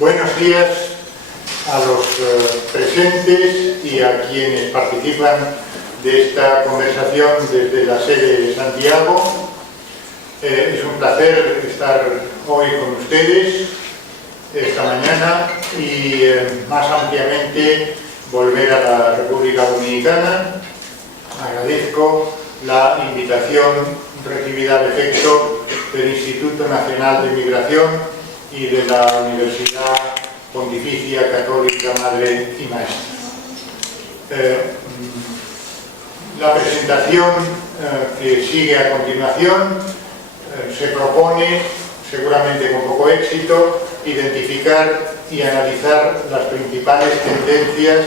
Buenos días a los presentes y a quienes participan de esta conversación desde la sede de Santiago. Es un placer estar hoy con ustedes esta mañana y más ampliamente volver a la República Dominicana. Agradezco la invitación recibida al efecto del Instituto Nacional de Migración y de la Universidad Pontificia Católica Madre y Maestra. La presentación que sigue a continuación se propone, seguramente con poco éxito, identificar y analizar las principales tendencias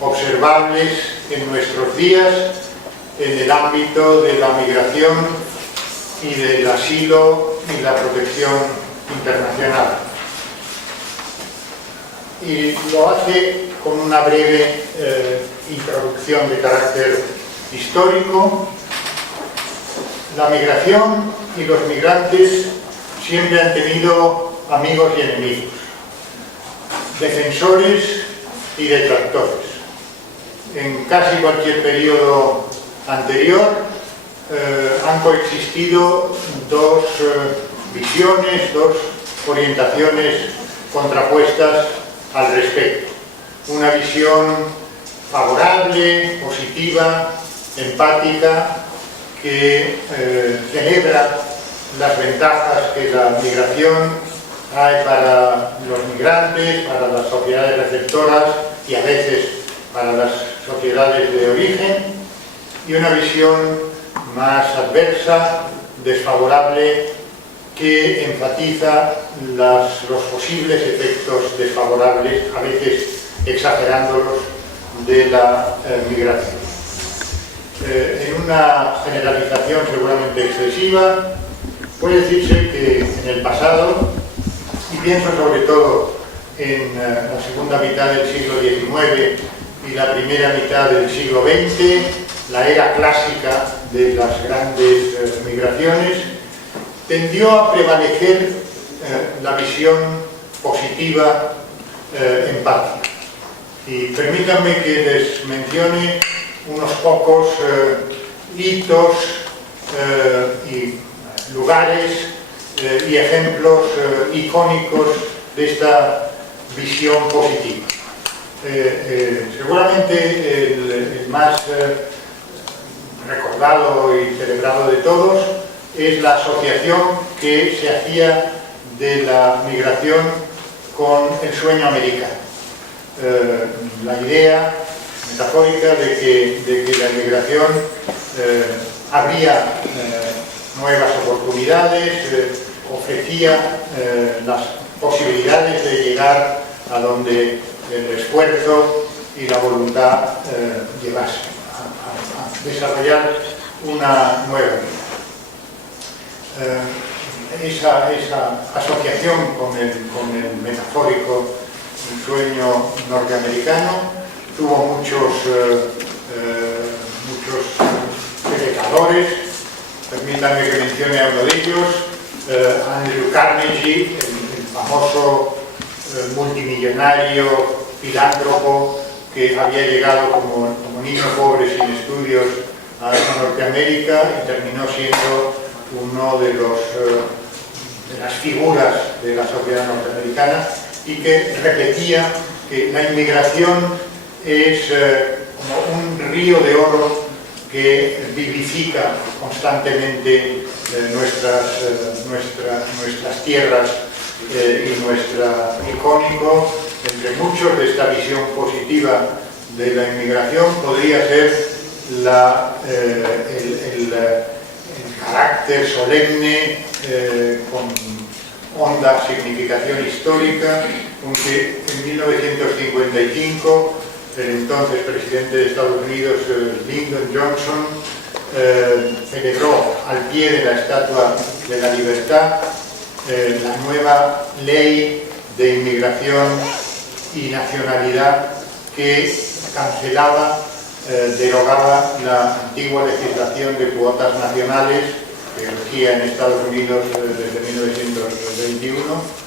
observables en nuestros días en el ámbito de la migración y del asilo y la protección internacional. Y lo hace con una breve introducción de carácter histórico. La migración y los migrantes siempre han tenido amigos y enemigos, defensores y detractores. En casi cualquier periodo anterior han coexistido dos visiones, dos orientaciones contrapuestas al respecto. Una visión favorable, positiva, empática, que celebra las ventajas que la migración trae para los migrantes, para las sociedades receptoras y a veces para las sociedades de origen, y una visión más adversa, desfavorable, que enfatiza los posibles efectos desfavorables, a veces exagerándolos, de la migración. En una generalización seguramente excesiva, puede decirse que en el pasado, y pienso sobre todo en la segunda mitad del siglo XIX y la primera mitad del siglo XX, la era clásica de las grandes migraciones, tendió a prevalecer la visión positiva, empática. Y permítanme que les mencione unos pocos hitos y lugares y ejemplos icónicos de esta visión positiva. Seguramente el más recordado y celebrado de todos es la asociación que se hacía de la migración con el sueño americano. La idea metafórica de que la inmigración abría nuevas oportunidades, ofrecía las posibilidades de llegar a donde el esfuerzo y la voluntad llevasen a desarrollar una nueva vida. Esa asociación con el metafórico sueño norteamericano tuvo muchos predicadores. Permítanme que mencione a uno de ellos, Andrew Carnegie, el famoso multimillonario filántropo que había llegado como niño pobre sin estudios a Norteamérica y terminó siendo uno de las figuras de la sociedad norteamericana, y que repetía que la inmigración es como un río de oro que vivifica constantemente nuestras tierras y nuestra icónico. Entre muchos de esta visión positiva de la inmigración podría ser el carácter solemne con honda significación histórica, con que en 1955 el entonces presidente de Estados Unidos, Lyndon Johnson, celebró al pie de la Estatua de la Libertad la nueva ley de inmigración y nacionalidad que cancelaba, derogaba la antigua legislación de cuotas nacionales que regía en Estados Unidos desde 1921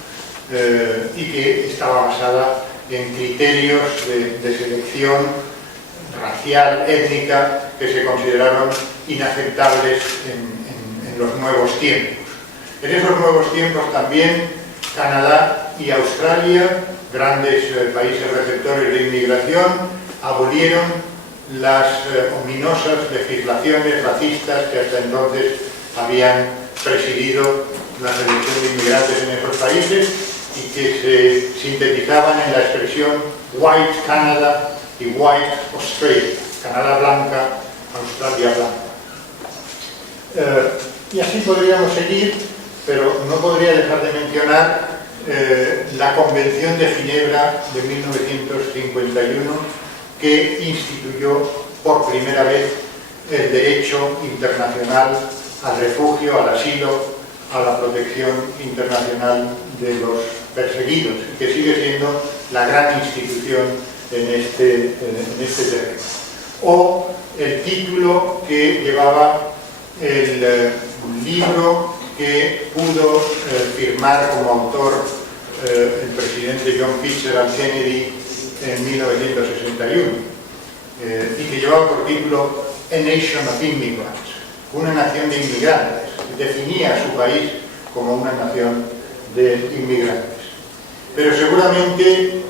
y que estaba basada en criterios de selección racial, étnica, que se consideraron inaceptables en los nuevos tiempos. En esos nuevos tiempos también Canadá y Australia, grandes países receptores de inmigración, abolieron las ominosas legislaciones racistas que hasta entonces habían presidido la selección de inmigrantes en esos países y que se sintetizaban en la expresión White Canada y White Australia, Canadá blanca, Australia blanca. Y así podríamos seguir, pero no podría dejar de mencionar la Convención de Ginebra de 1951, que instituyó por primera vez el derecho internacional al refugio, al asilo, a la protección internacional de los perseguidos, y que sigue siendo la gran institución en este terreno. O el título que llevaba el libro que pudo firmar como autor el presidente John Fitzgerald Kennedy en 1961, y que llevaba por título A Nation of Immigrants, una nación de inmigrantes. Definía a su país como una nación de inmigrantes. Pero seguramente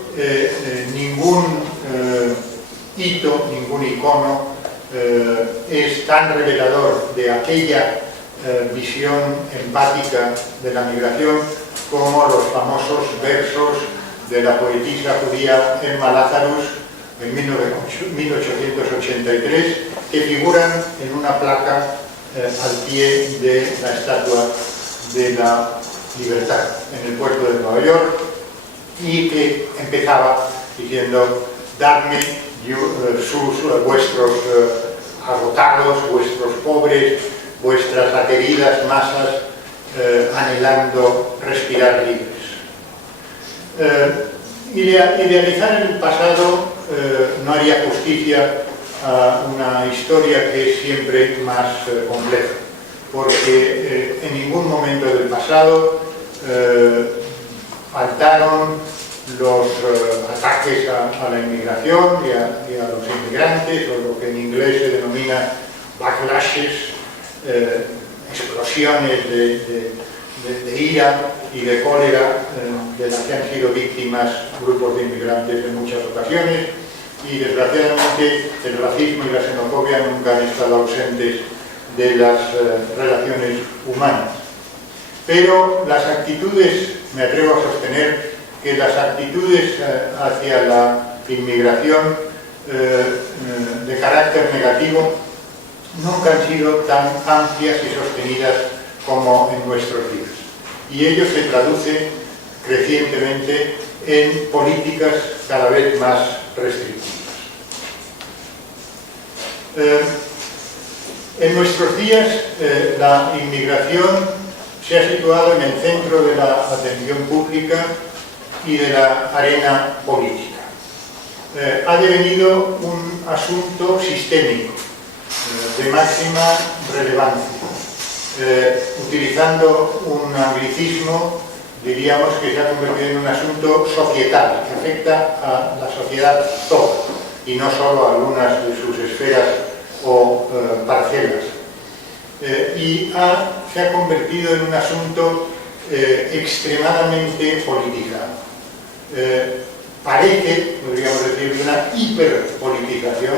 ningún hito, ningún icono es tan revelador de aquella visión empática de la migración como los famosos versos de la poetisa judía Emma Lazarus en 1883, que figuran en una placa al pie de la Estatua de la Libertad en el puerto de Nueva York, y que empezaba diciendo: dadme vuestros agotados, vuestros pobres, vuestras ateridas masas, anhelando respirar libres. Idealizar el pasado no haría justicia a una historia que es siempre más compleja, porque en ningún momento del pasado faltaron los ataques a la inmigración y a los inmigrantes, o lo que en inglés se denomina backlashes, explosiones de ira y de cólera de las que han sido víctimas grupos de inmigrantes en muchas ocasiones, y desgraciadamente el racismo y la xenofobia nunca han estado ausentes de las relaciones humanas. Pero las actitudes, me atrevo a sostener que las actitudes hacia la inmigración de carácter negativo nunca han sido tan amplias y sostenidas como en nuestros días. Y ello se traduce crecientemente en políticas cada vez más restrictivas. En nuestros días la inmigración se ha situado en el centro de la atención pública y de la arena política. Ha devenido un asunto sistémico, de máxima relevancia. Utilizando un anglicismo, diríamos que se ha convertido en un asunto societal, que afecta a la sociedad toda, y no solo a algunas de sus esferas o parcelas. Y se ha convertido en un asunto extremadamente politizado. Parece, podríamos decir, una hiperpolitización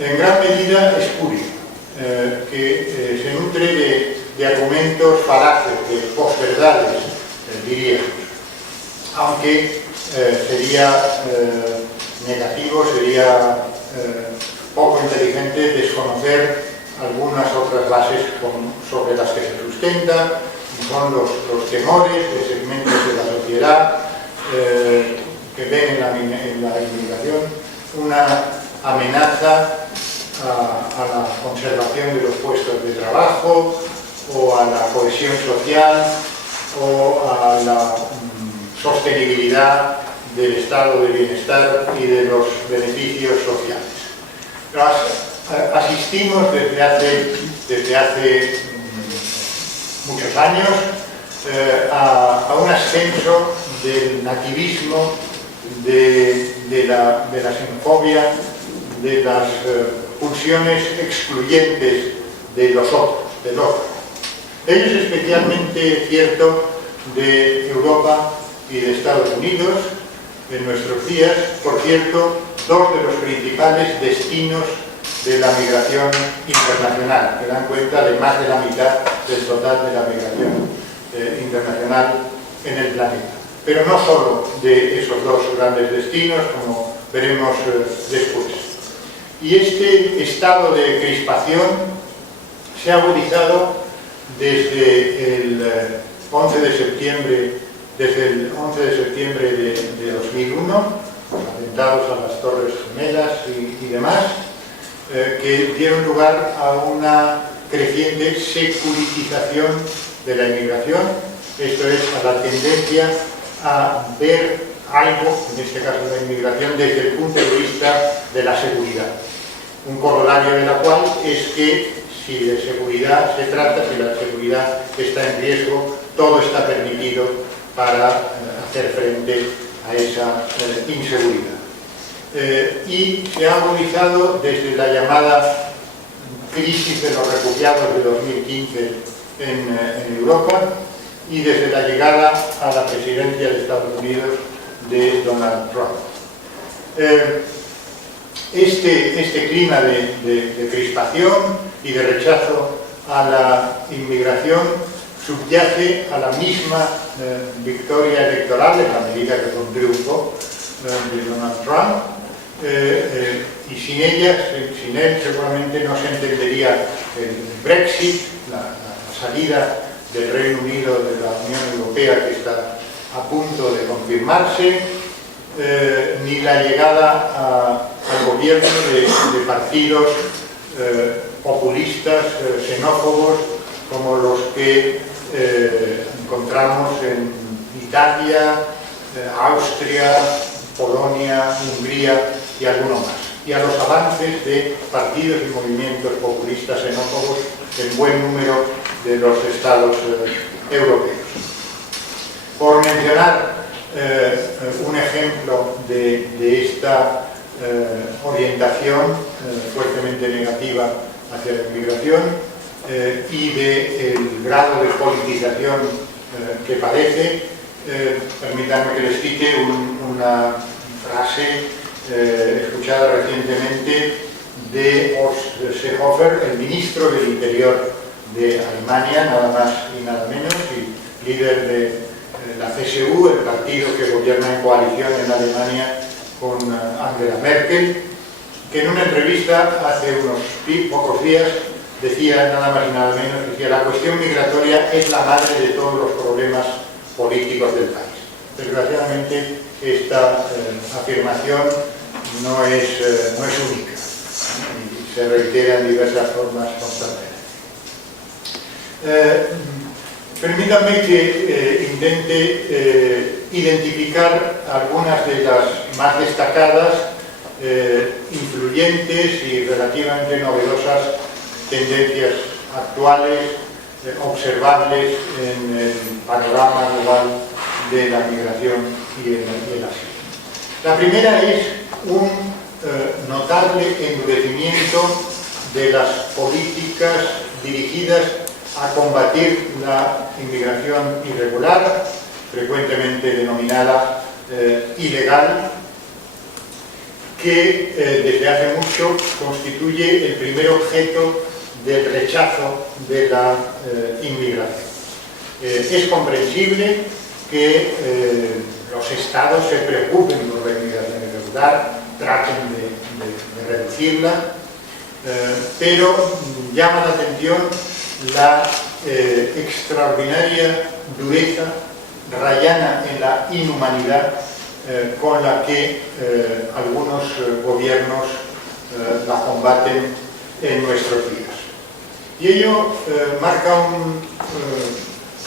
en gran medida espuria, que se nutre de argumentos falaces, de posverdades, diríamos. Aunque sería negativo, sería poco inteligente desconocer algunas otras bases sobre las que se sustenta, son los temores de segmentos de la sociedad que ven en la inmigración una amenaza a la conservación de los puestos de trabajo, o a la cohesión social, o a la sostenibilidad del estado de bienestar y de los beneficios sociales. Pero asistimos desde hace muchos años a un ascenso del nativismo, de la xenofobia, de las pulsiones excluyentes de los otros, del otro. Ello es especialmente cierto de Europa y de Estados Unidos en nuestros días. Por cierto, dos de los principales destinos de la migración internacional, que dan cuenta de más de la mitad del total de la migración internacional en el planeta. Pero no solo de esos dos grandes destinos, como veremos después. Y este estado de crispación se ha agudizado desde el 11 de septiembre, de 2001, los atentados a las Torres Gemelas y demás, que dieron lugar a una creciente securitización de la inmigración, esto es, a la tendencia a ver algo, en este caso la inmigración, desde el punto de vista de la seguridad. Un corolario de la cual es que si de seguridad se trata, si la seguridad está en riesgo, todo está permitido para hacer frente a esa inseguridad. Y se ha agudizado desde la llamada crisis de los refugiados de 2015 en Europa y desde la llegada a la presidencia de Estados Unidos de Donald Trump. Este clima de crispación y de rechazo a la inmigración subyace a la misma victoria electoral, en la medida que fue un triunfo de Donald Trump, y sin él seguramente no se entendería el Brexit, la salida del Reino Unido de la Unión Europea, que está a punto de confirmarse, ni la llegada al gobierno de partidos populistas, xenófobos, como los que encontramos en Italia, Austria, Polonia, Hungría y alguno más. Y a los avances de partidos y movimientos populistas xenófobos en buen número de los estados europeos. Por mencionar un ejemplo de esta orientación fuertemente negativa hacia la inmigración y del grado de politización que padece, permítanme que les cite una frase escuchada recientemente de Horst Seehofer, el ministro del Interior de Alemania, nada más y nada menos, y líder de la CSU, el partido que gobierna en coalición en Alemania con Angela Merkel, que en una entrevista hace unos pocos días decía, nada más y nada menos, decía: la cuestión migratoria es la madre de todos los problemas políticos del país. Desgraciadamente, esta afirmación no es única y se reitera en diversas formas constantemente. Permítanme que intente identificar algunas de las más destacadas, influyentes y relativamente novedosas tendencias actuales observables en el panorama global de la migración y el asilo. La primera es un notable endurecimiento de las políticas dirigidas a combatir la inmigración irregular, frecuentemente denominada ilegal, que desde hace mucho constituye el primer objeto del rechazo de la inmigración. Es comprensible que los estados se preocupen por la inmigración irregular, traten de reducirla, pero llama la atención la extraordinaria dureza, rayana en la inhumanidad, con la que algunos gobiernos la combaten en nuestros días. Y ello marca un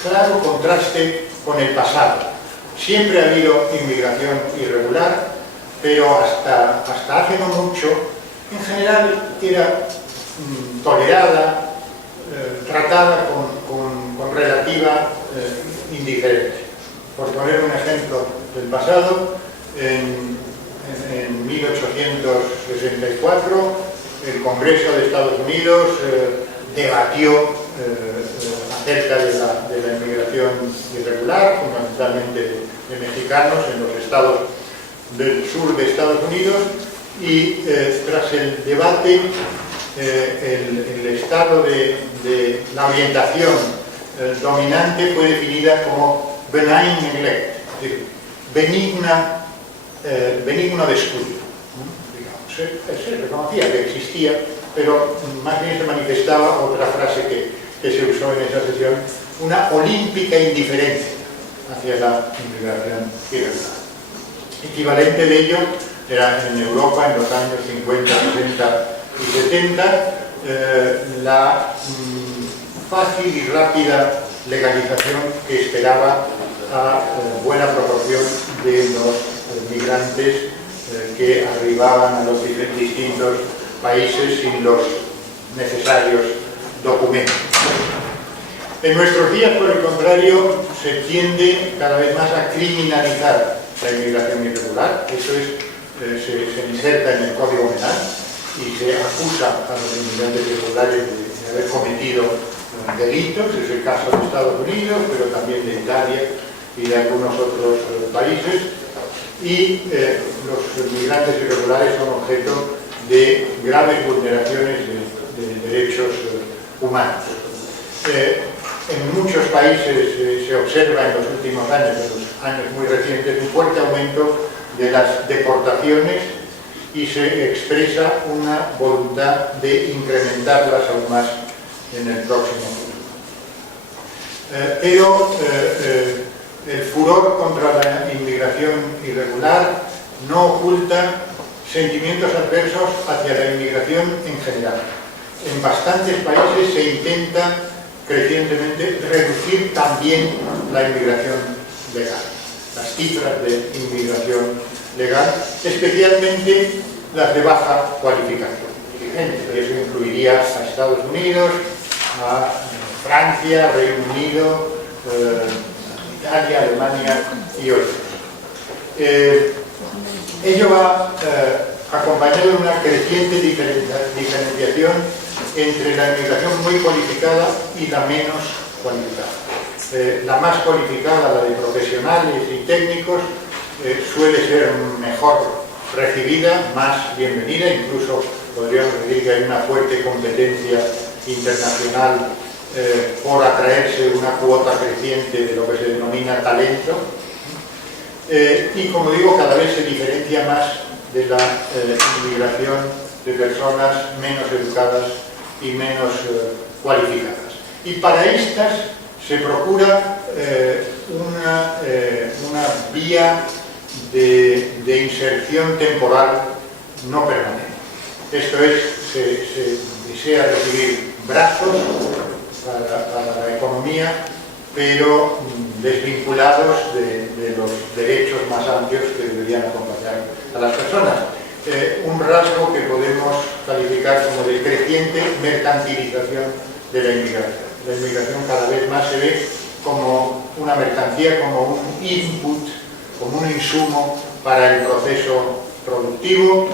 claro contraste con el pasado. Siempre ha habido inmigración irregular, pero hasta hace no mucho, en general era tolerada, tratada con relativa indiferencia. Por poner un ejemplo del pasado, en 1864 el Congreso de Estados Unidos debatió acerca de la inmigración irregular, fundamentalmente de mexicanos en los estados del sur de Estados Unidos, y tras el debate el estado de la orientación dominante fue definida como benign neglect, es decir, benigno descuido. Se reconocía que existía, pero más bien se manifestaba otra frase que se usó en esa sesión, una olímpica indiferencia hacia la inmigración irregular. Equivalente de ello era en Europa en los años 50, 60 y 70 la fácil y rápida legalización que esperaba a buena proporción de los migrantes que arribaban a los distintos países sin los necesarios documentos. En nuestros días, por el contrario, se tiende cada vez más a criminalizar la inmigración irregular. Eso es, se inserta en el Código Penal y se acusa a los inmigrantes irregulares de haber cometido delitos. Es el caso de Estados Unidos, pero también de Italia y de algunos otros países. Y los migrantes irregulares son objeto de graves vulneraciones de derechos humanos. En muchos países se observa en los últimos años, en los años muy recientes, un fuerte aumento de las deportaciones y se expresa una voluntad de incrementarlas aún más en el próximo futuro. Pero el furor contra la inmigración irregular no oculta sentimientos adversos hacia la inmigración en general. En bastantes países se intenta crecientemente reducir también la inmigración legal, las cifras de inmigración legal, especialmente las de baja cualificación. Y eso incluiría a Estados Unidos, a Francia, Reino Unido, Italia, Alemania y otros. Ello va acompañado de una creciente diferenciación entre la inmigración muy cualificada y la menos cualificada. La más cualificada, la de profesionales y técnicos, suele ser mejor recibida, más bienvenida, incluso podríamos decir que hay una fuerte competencia internacional por atraerse una cuota creciente de lo que se denomina talento. Y como digo, cada vez se diferencia más de la inmigración de personas menos educadas y menos cualificadas. Y para estas se procura una vía de inserción temporal no permanente. Esto es, se desea recibir brazos para la economía, pero desvinculados de los derechos más amplios que deberían acompañar a las personas. Un rasgo que podemos calificar como de creciente mercantilización de la inmigración. La inmigración cada vez más se ve como una mercancía, como un input, como un insumo para el proceso productivo,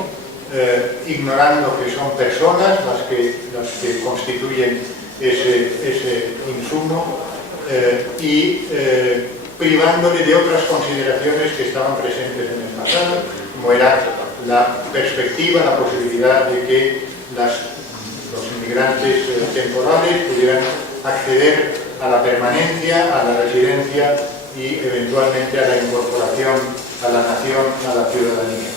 ignorando que son personas las que constituyen ese insumo y privándole de otras consideraciones que estaban presentes en el pasado, como era la perspectiva, la posibilidad de que los inmigrantes temporales pudieran acceder a la permanencia, a la residencia y eventualmente a la incorporación a la nación, a la ciudadanía.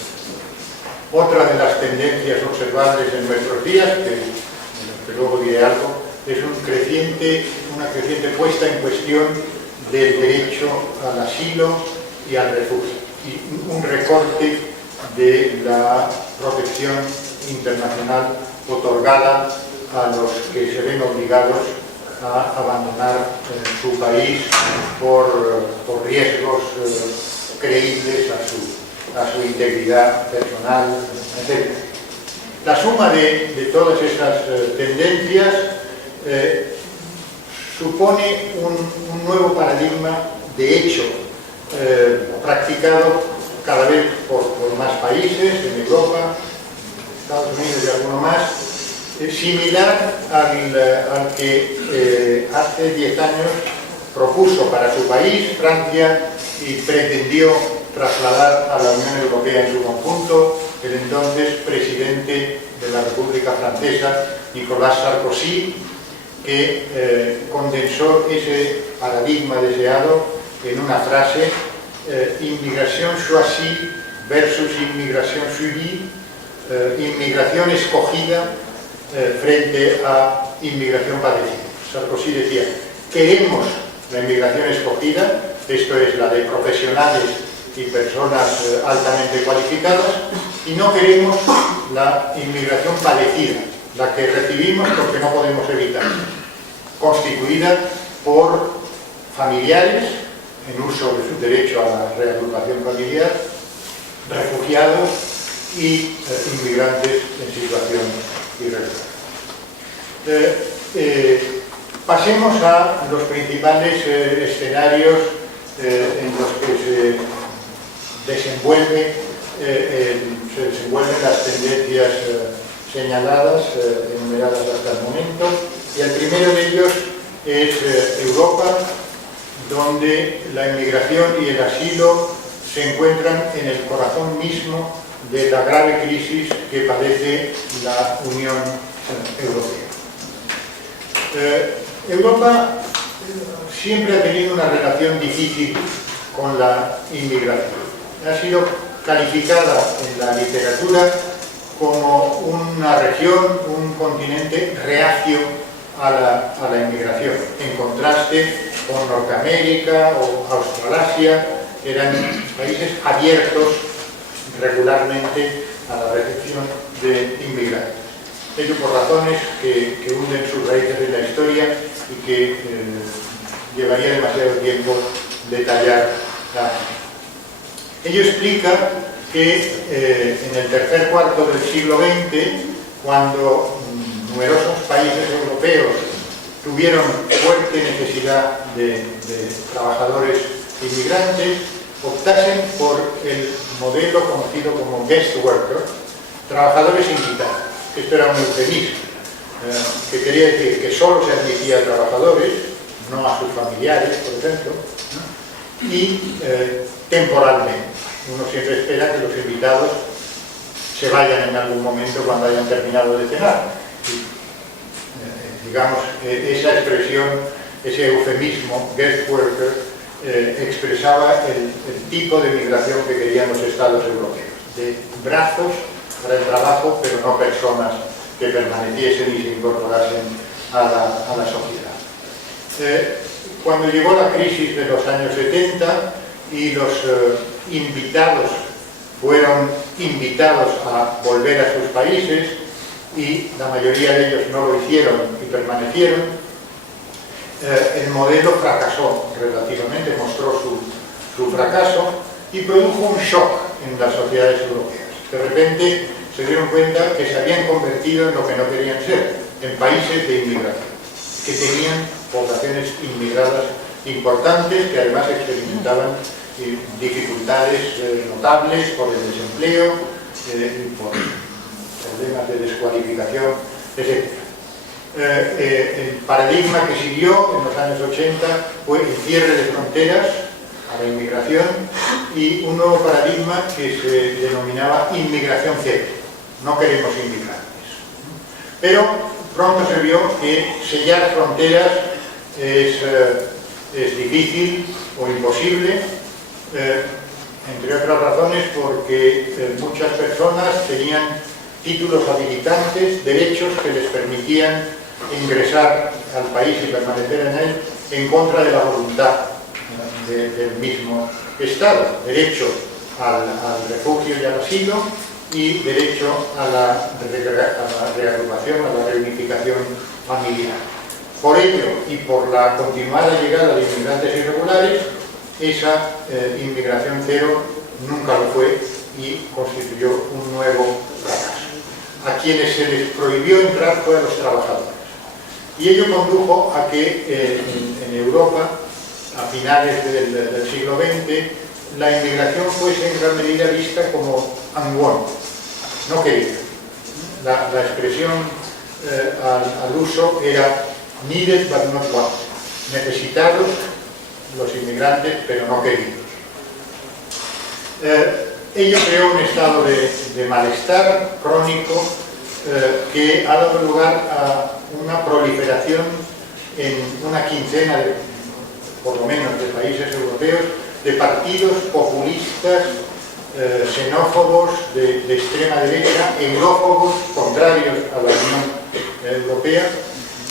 Otra de las tendencias observables en nuestros días, que luego diré algo, es una creciente puesta en cuestión del derecho al asilo y al refugio, y un recorte de la protección internacional otorgada a los que se ven obligados a abandonar su país por riesgos creíbles a su integridad personal, etc. La suma de todas esas tendencias supone un nuevo paradigma, de hecho, practicado cada vez por más países, en Europa, Estados Unidos y alguno más, similar al que hace 10 años propuso para su país, Francia, y pretendió trasladar a la Unión Europea en su conjunto el entonces presidente de la República Francesa, Nicolas Sarkozy, que condensó ese paradigma deseado en una frase: inmigración choisie versus inmigración subie, inmigración escogida frente a inmigración padecida. Sarkozy decía: queremos la inmigración escogida, esto es la de profesionales y personas altamente cualificadas, y no queremos la inmigración padecida, la que recibimos porque no podemos evitar, constituida por familiares en uso de su derecho a la reagrupación familiar, refugiados y inmigrantes en situación irregular. Pasemos a los principales escenarios en los que se desenvuelven las tendencias señaladas, enumeradas hasta el momento, y el primero de ellos es Europa, donde la inmigración y el asilo se encuentran en el corazón mismo de la grave crisis que padece la Unión Europea. Europa siempre ha tenido una relación difícil con la inmigración. Ha sido calificada en la literatura como una región, un continente reacio a la inmigración, en contraste con Norteamérica o Australasia, eran países abiertos regularmente a la recepción de inmigrantes. Ello por razones que hunden sus raíces en la historia y que llevaría demasiado tiempo detallar. Ello explica que en el tercer cuarto del siglo XX, cuando numerosos países europeos tuvieron fuerte necesidad de trabajadores inmigrantes, optasen por el modelo conocido como guest worker, trabajadores invitados. Esto era un eufemismo, que quería decir que solo se admitía a trabajadores, no a sus familiares, por ejemplo, ¿no? Y temporalmente. Uno siempre espera que los invitados se vayan en algún momento cuando hayan terminado de cenar. Y, digamos, esa expresión, ese eufemismo, guest worker, expresaba el tipo de migración que querían los estados europeos, de brazos para el trabajo, pero no personas que permaneciesen y se incorporasen a la sociedad. Cuando llegó la crisis de los años 70 y los invitados fueron invitados a volver a sus países, y la mayoría de ellos no lo hicieron y permanecieron, el modelo fracasó relativamente, mostró su fracaso y produjo un shock en las sociedades europeas. De repente se dieron cuenta que se habían convertido en lo que no querían ser, en países de inmigración, que tenían poblaciones inmigradas importantes, que además experimentaban dificultades notables por el desempleo, por problemas de descualificación, etc. El paradigma que siguió en los años 80 fue el cierre de fronteras a la inmigración y un nuevo paradigma que se denominaba inmigración cero. No queremos inmigrantes. Pero pronto se vio que sellar fronteras es difícil o imposible, entre otras razones porque muchas personas tenían títulos habilitantes, derechos que les permitían ingresar al país y permanecer en él en contra de la voluntad del mismo Estado. Derecho al refugio y al asilo y derecho a la reagrupación, a la reunificación familiar. Por ello, y por la continuada llegada de inmigrantes irregulares, esa inmigración cero nunca lo fue y constituyó un nuevo fracaso. A quienes se les prohibió entrar fue a los trabajadores. Y ello condujo a que en Europa, a finales del siglo XX, la inmigración fuese en gran medida vista como unwanted, no querida. La expresión al uso era needed but not wanted, necesitados los inmigrantes pero no queridos. Ello creó un estado de malestar crónico que ha dado lugar a una proliferación en una quincena, por lo menos, de países europeos, de partidos populistas, xenófobos, de extrema derecha, eurófobos, contrarios a la Unión Europea,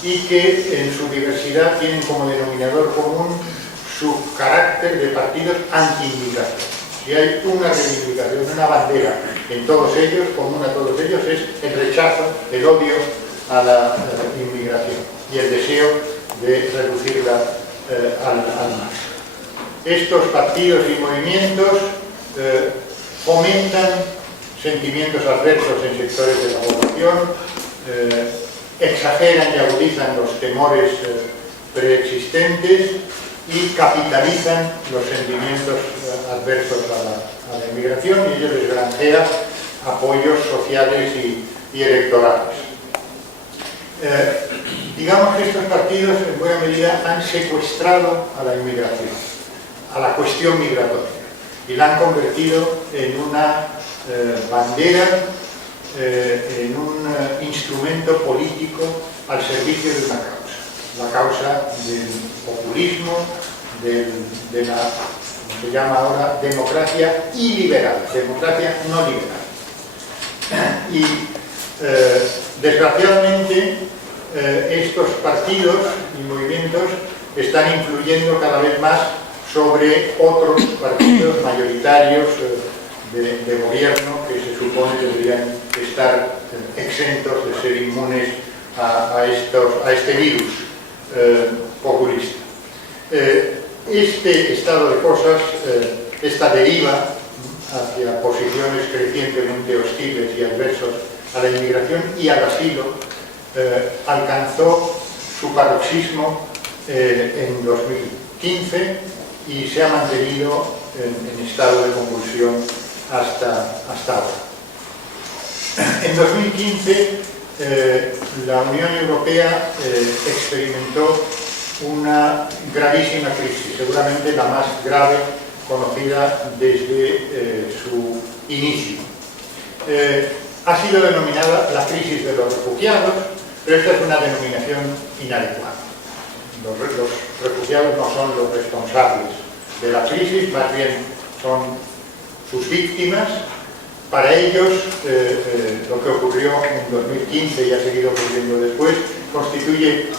y que en su diversidad tienen como denominador común su carácter de partidos anti-inmigración. Si hay una reivindicación, una bandera en todos ellos, común a todos ellos, es el rechazo, el odio a la inmigración y el deseo de reducirla al máximo. Estos partidos y movimientos fomentan sentimientos adversos en sectores de la población, exageran y agudizan los temores preexistentes y capitalizan los sentimientos adversos a la inmigración, y ello les granjea apoyos sociales y electorales. Digamos que estos partidos en buena medida han secuestrado a la inmigración, a la cuestión migratoria, y la han convertido en una bandera, en un instrumento político al servicio de una causa, la causa del populismo, de la, como se llama ahora, democracia iliberal, democracia no liberal. Y desgraciadamente estos partidos y movimientos están influyendo cada vez más sobre otros partidos mayoritarios de gobierno que se supone que deberían estar exentos de ser inmunes a este virus populista. Este estado de cosas, esta deriva hacia posiciones crecientemente hostiles y adversos a la inmigración y al asilo, alcanzó su paroxismo en 2015 y se ha mantenido en estado de convulsión hasta ahora. En 2015 la Unión Europea experimentó una gravísima crisis, seguramente la más grave conocida desde su inicio. Ha sido denominada la crisis de los refugiados, pero esta es una denominación inadecuada. Los refugiados no son los responsables de la crisis, más bien son sus víctimas. Para ellos, lo que ocurrió en 2015 y ha seguido ocurriendo después, constituye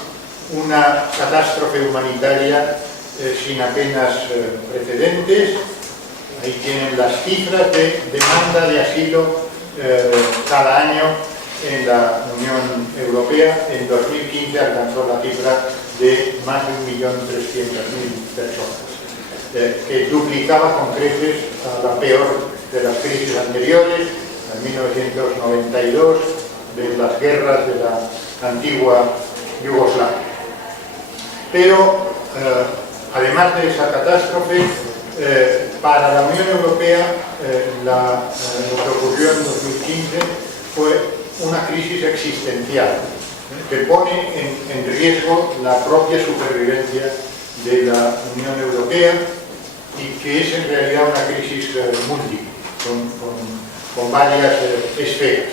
una catástrofe humanitaria sin apenas precedentes. Ahí tienen las cifras de demanda de asilo cada año en la Unión Europea. En 2015 alcanzó la cifra de más de 1.300.000 personas, que duplicaba con creces a la peor de las crisis anteriores, en 1992, de las guerras de la antigua Yugoslavia. Pero, además de esa catástrofe, para la Unión Europea lo que ocurrió en 2015 fue una crisis existencial que pone en riesgo la propia supervivencia de la Unión Europea y que es en realidad una crisis múltiple, con varias esferas.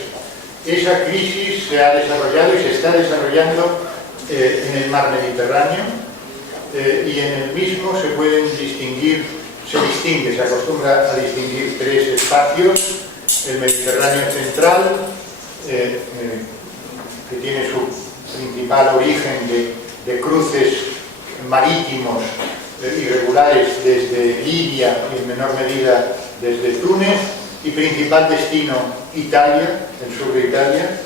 Esa crisis se ha desarrollado y se está desarrollando en el mar Mediterráneo, y en el mismo se pueden distinguir, se acostumbra a distinguir tres espacios: el Mediterráneo central, que tiene su principal origen de cruces marítimos irregulares desde Libia y en menor medida desde Túnez, y principal destino Italia, el sur de Italia.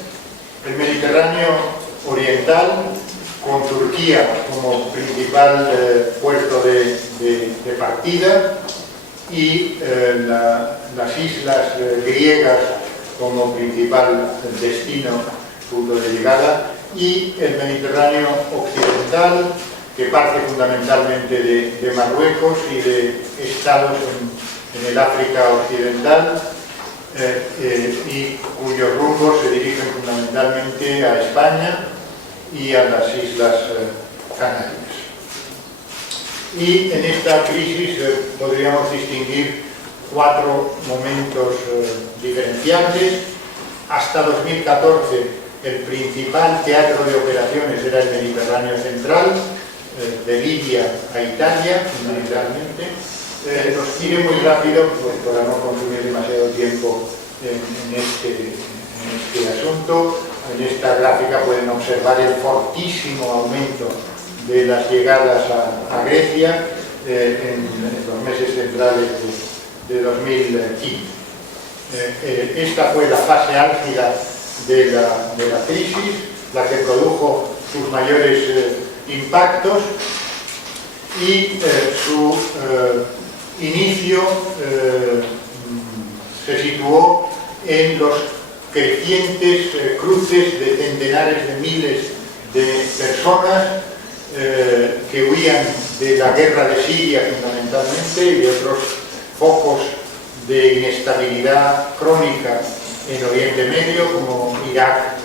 El Mediterráneo oriental, con Turquía como principal puerto de partida, y las islas griegas como principal destino, punto de llegada, y el Mediterráneo occidental, que parte fundamentalmente de Marruecos y de estados en el África occidental, y cuyos rumbos se dirigen fundamentalmente a España y a las Islas Canarias. Y en esta crisis podríamos distinguir 4 momentos diferenciantes. Hasta 2014 el principal teatro de operaciones era el Mediterráneo central, de Libia a Italia, fundamentalmente. Los diré muy rápido, pues, para no consumir demasiado tiempo en este asunto. En esta gráfica pueden observar el fortísimo aumento de las llegadas a Grecia en los meses centrales de 2015. Esta fue la fase álgida de la crisis, la que produjo sus mayores impactos, y su inicio se situó en los crecientes cruces de centenares de miles de personas que huían de la guerra de Siria fundamentalmente y de otros focos de inestabilidad crónica en Oriente Medio, como Irak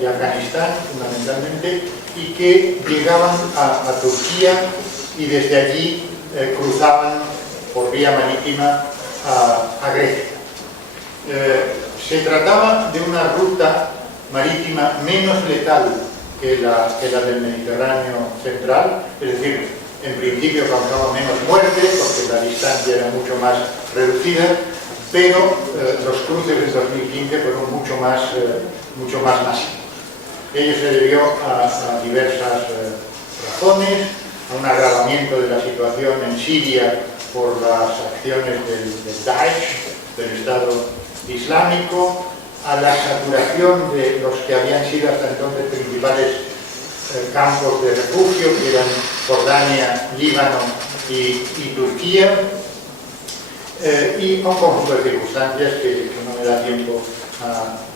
y Afganistán fundamentalmente, y que llegaban a Turquía y desde allí cruzaban por vía marítima a Grecia. Se trataba de una ruta marítima menos letal que la del Mediterráneo central, es decir, en principio causaba menos muertes porque la distancia era mucho más reducida, pero los cruces del 2015 fueron mucho más masivos. Ello se debió a diversas razones, a un agravamiento de la situación en Siria por las acciones del Daesh, del Estado Islámico, a la saturación de los que habían sido hasta entonces principales campos de refugio, que eran Jordania, Líbano y Turquía, y a un conjunto de circunstancias que no me da tiempo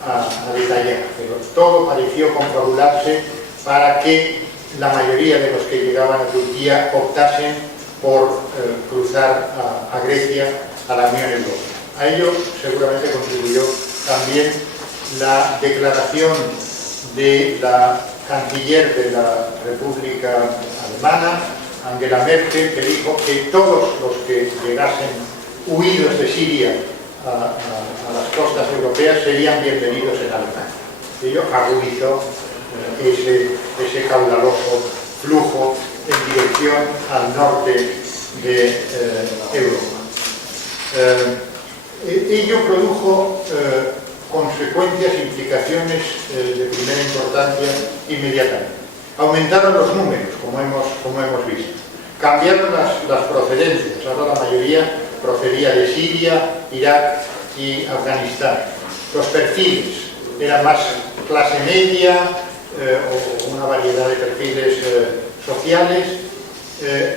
a detallar, pero todo pareció confabularse para que la mayoría de los que llegaban a Turquía optasen por cruzar a Grecia, a la Unión Europea. A ello seguramente contribuyó también la declaración de la canciller de la República Alemana, Angela Merkel, que dijo que todos los que llegasen huidos de Siria a las costas europeas serían bienvenidos en Alemania. Ello agudizó ese caudaloso flujo en dirección al norte de Europa. Ello produjo consecuencias, implicaciones de primera importancia inmediatamente. Aumentaron los números, como hemos visto. Cambiaron las procedencias. Ahora la mayoría procedía de Siria, Irak y Afganistán. Los perfiles eran más clase media o una variedad de perfiles sociales.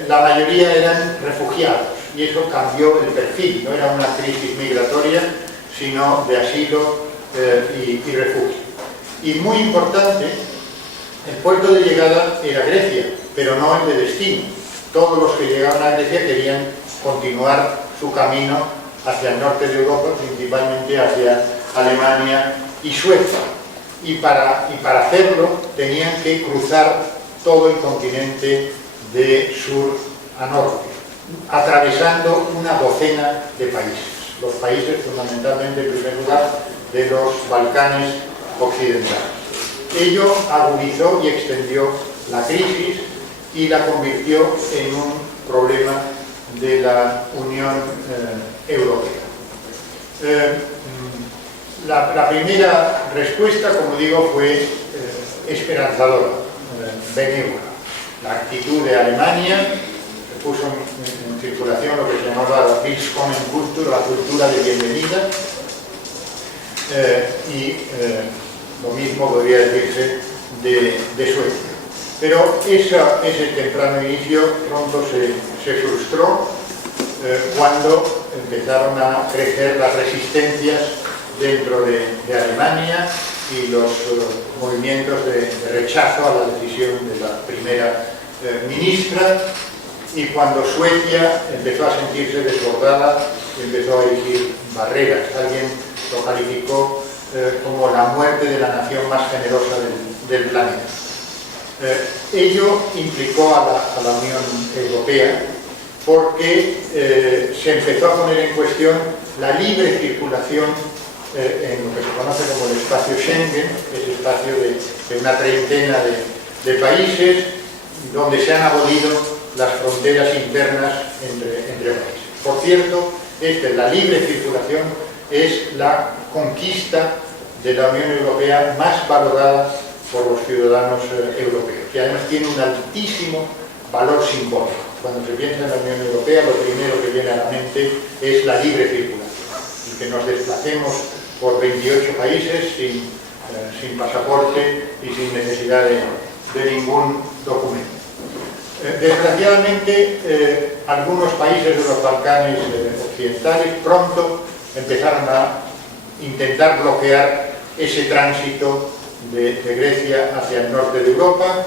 La mayoría eran refugiados y eso cambió el perfil. No era una crisis migratoria, sino de asilo y refugio. Y muy importante, el puerto de llegada era Grecia, pero no el de destino. Todos los que llegaban a Grecia querían continuar su camino hacia el norte de Europa, principalmente hacia Alemania y Suecia. Y para hacerlo tenían que cruzar todo el continente de sur a norte, atravesando una docena de países. Los países fundamentalmente, en primer lugar, de los Balcanes occidentales. Ello agudizó y extendió la crisis y la convirtió en un problema de la Unión Europea. La primera respuesta, como digo, fue esperanzadora, benévola. La actitud de Alemania puso en circulación lo que se llamaba la Willkommenskultur, la cultura de bienvenida, y lo mismo podría decirse de Suecia. Pero ese temprano inicio pronto se frustró cuando empezaron a crecer las resistencias dentro de Alemania y los movimientos de rechazo a la decisión de la primera ministra, y cuando Suecia empezó a sentirse desbordada, empezó a erigir barreras. Alguien lo calificó como la muerte de la nación más generosa del planeta. Ello implicó a la Unión Europea porque se empezó a poner en cuestión la libre circulación en lo que se conoce como el espacio Schengen, ese espacio de una treintena de países donde se han abolido las fronteras internas entre países. Por cierto, la libre circulación es la conquista de la Unión Europea más valorada por los ciudadanos europeos, que además tiene un altísimo valor simbólico. Cuando se piensa en la Unión Europea, lo primero que viene a la mente es la libre circulación, y que nos desplacemos por 28 países sin pasaporte y sin necesidad de ningún documento. Desgraciadamente, algunos países de los Balcanes occidentales pronto empezaron a intentar bloquear ese tránsito de Grecia hacia el norte de Europa,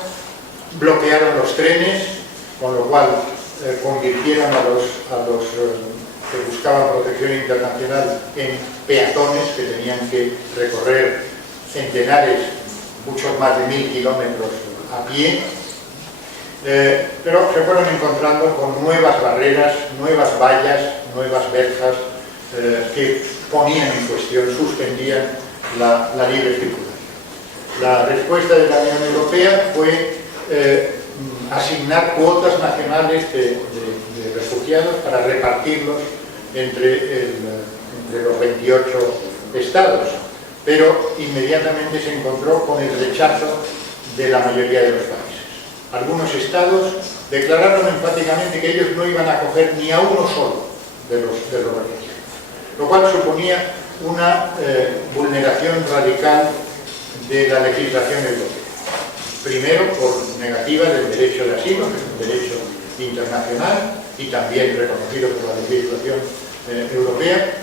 bloquearon los trenes, con lo cual convirtieron a los que buscaban protección internacional en peatones que tenían que recorrer centenares, muchos más de 1000 kilómetros a pie. Pero se fueron encontrando con nuevas barreras, nuevas vallas, nuevas verjas que ponían en cuestión, suspendían la libre circulación. La respuesta de la Unión Europea fue asignar cuotas nacionales de refugiados para repartirlos entre los 28 estados, pero inmediatamente se encontró con el rechazo de la mayoría de los países. Algunos estados declararon enfáticamente que ellos no iban a acoger ni a uno solo de los refugiados, lo cual suponía una vulneración radical de la legislación europea. Primero, por negativa del derecho de asilo, que es un derecho internacional y también reconocido por la legislación europea,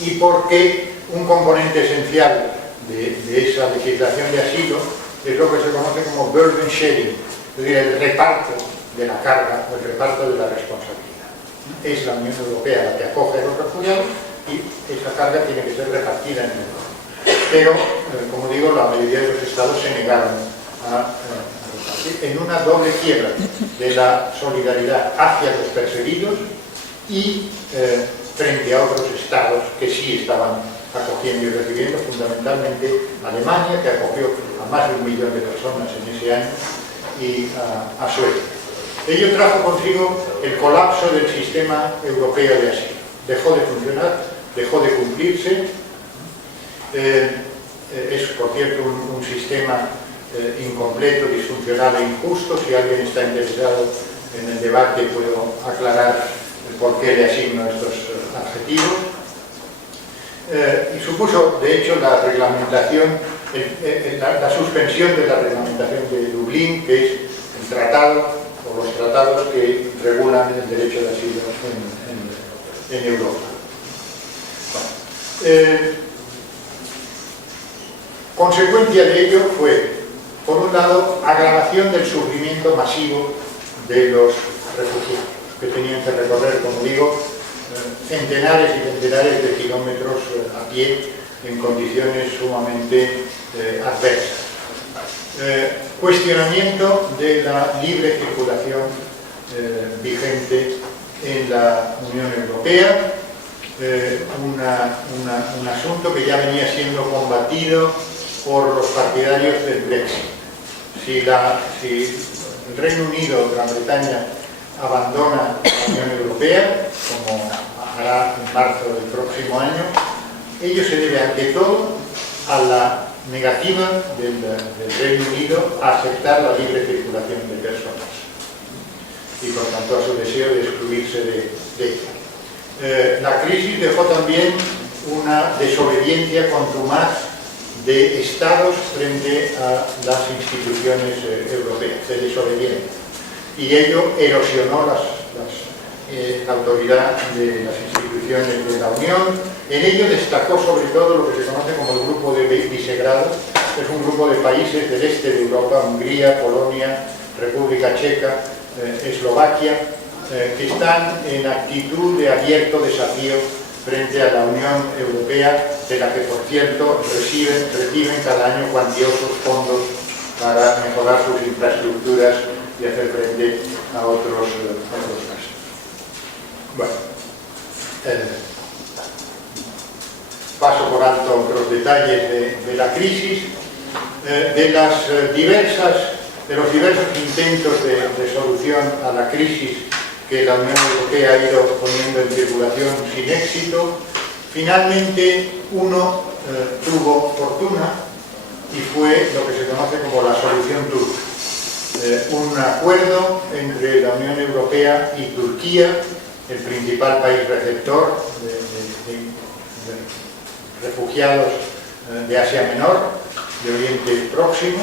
y porque un componente esencial de esa legislación de asilo es lo que se conoce como burden sharing, es decir, el reparto de la carga o el reparto de la responsabilidad. Es la Unión Europea la que acoge a los refugiados y esa carga tiene que ser repartida en Europa. Pero, como digo, la mayoría de los estados se negaron a repartir, en una doble quiebra de la solidaridad hacia los perseguidos y frente a otros estados que sí estaban acogiendo y recibiendo, fundamentalmente Alemania, que acogió a más de 1 millón de personas en ese año, y a Suecia. Ello trajo consigo el colapso del sistema europeo de asilo. Dejó de funcionar, dejó de cumplirse. Es, por cierto, un sistema incompleto, disfuncional e injusto. Si alguien está interesado en el debate, puedo aclarar por qué le asigno estos adjetivos. Y supuso, de hecho, la reglamentación, la suspensión de la reglamentación de Dublín, que es el tratado o los tratados que regulan el derecho de asilo en Europa. Consecuencia de ello fue, por un lado, agravación del sufrimiento masivo de los refugiados, que tenían que recorrer, como digo, centenares y centenares de kilómetros a pie en condiciones sumamente adversas. Cuestionamiento de la libre circulación vigente en la Unión Europea, un asunto que ya venía siendo combatido por los partidarios del Brexit. Si el Reino Unido o Gran Bretaña abandona la Unión Europea, como hará en marzo del próximo año, ello se debe ante todo a la negativa del Reino Unido a aceptar la libre circulación de personas y por tanto a su deseo de excluirse de ella. La crisis dejó también una desobediencia contumaz de estados frente a las instituciones europeas, de desobediencia, y ello erosionó la autoridad de las instituciones de la Unión, En ello destacó sobre todo lo que se conoce como el Grupo de Visegrado. Es un grupo de países del este de Europa, Hungría, Polonia, República Checa, Eslovaquia, que están en actitud de abierto desafío frente a la Unión Europea, de la que, por cierto, reciben cada año cuantiosos fondos para mejorar sus infraestructuras y hacer frente a otros gastos. Bueno, paso por alto otros detalles de la crisis, de los diversos intentos de solución a la crisis que la Unión Europea ha ido poniendo en circulación sin éxito. Finalmente uno tuvo fortuna y fue lo que se conoce como la solución turca. Un acuerdo entre la Unión Europea y Turquía, el principal país receptor de refugiados de Asia Menor, de Oriente Próximo,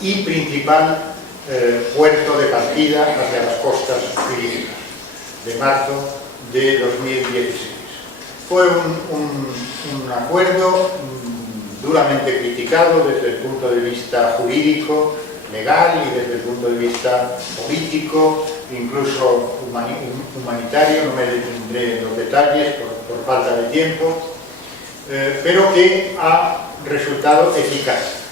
y principal puerto de partida hacia las costas filipinas, de marzo de 2016. Fue un acuerdo duramente criticado desde el punto de vista jurídico, legal y desde el punto de vista político, incluso humanitario. No me detendré en los detalles por falta de tiempo, pero que ha resultado eficaz.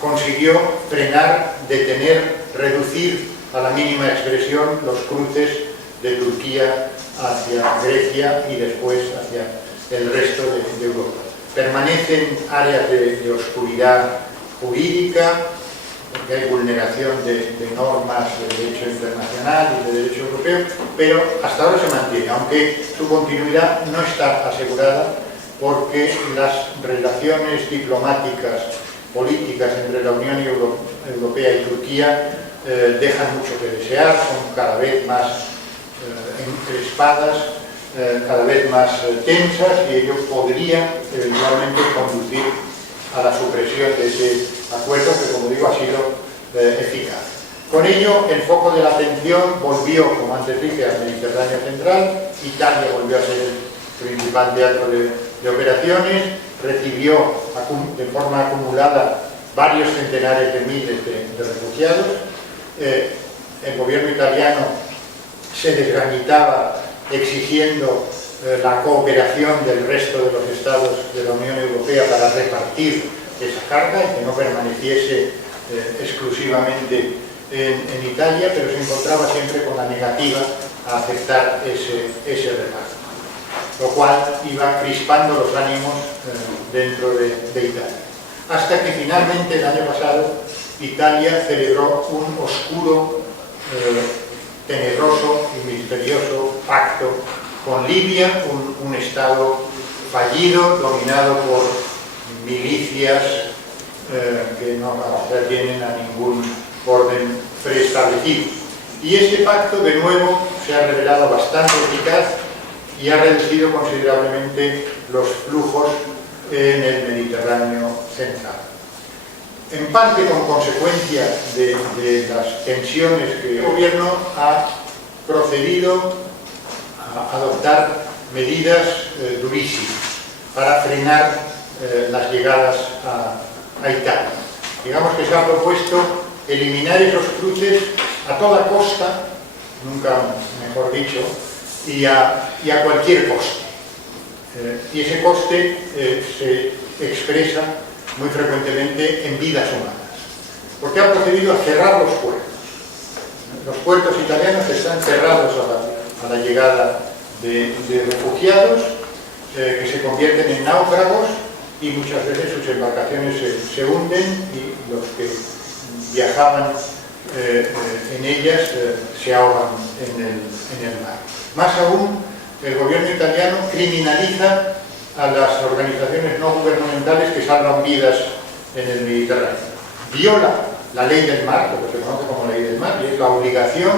Consiguió frenar, detener, reducir a la mínima expresión los cruces de Turquía hacia Grecia y después hacia el resto de Europa. Permanecen áreas de oscuridad jurídica, porque hay vulneración de normas de derecho internacional y de derecho europeo, pero hasta ahora se mantiene, aunque su continuidad no está asegurada, porque las relaciones diplomáticas, políticas entre la Unión Europea y Turquía dejan mucho que desear, son cada vez más encrespadas, cada vez más tensas, y ello podría eventualmente conducir a la supresión de ese acuerdo que, como digo, ha sido eficaz. Con ello, el foco de la atención volvió, como antes dije, al Mediterráneo central. Italia volvió a ser el principal teatro de operaciones, recibió de forma acumulada varios centenares de miles de refugiados. El gobierno italiano se desgañitaba exigiendo la cooperación del resto de los estados de la Unión Europea para repartir esa carga y que no permaneciese exclusivamente en Italia, pero se encontraba siempre con la negativa a aceptar ese reparto, lo cual iba crispando los ánimos dentro de Italia. Hasta que finalmente el año pasado Italia celebró un oscuro, tenebroso y misterioso pacto con Libia, un estado fallido, dominado por milicias que no pertenecen a ningún orden preestablecido. Y ese pacto, de nuevo, se ha revelado bastante eficaz y ha reducido considerablemente los flujos en el Mediterráneo central. En parte con consecuencia de las tensiones que el gobierno ha procedido a adoptar medidas durísimas para frenar las llegadas a Italia. Digamos que se ha propuesto eliminar esos cruces a toda costa, nunca mejor dicho, y a cualquier coste. Y ese coste se expresa muy frecuentemente en vidas humanas, porque ha procedido a cerrar los puertos. Los puertos italianos están cerrados a la llegada de refugiados que se convierten en náufragos, y muchas veces sus embarcaciones se hunden y los que viajaban en ellas se ahogan en el mar. Más aún, el gobierno italiano criminaliza a las organizaciones no gubernamentales que salvan vidas en el Mediterráneo. Viola la ley del mar, lo que se conoce como ley del mar, y es la obligación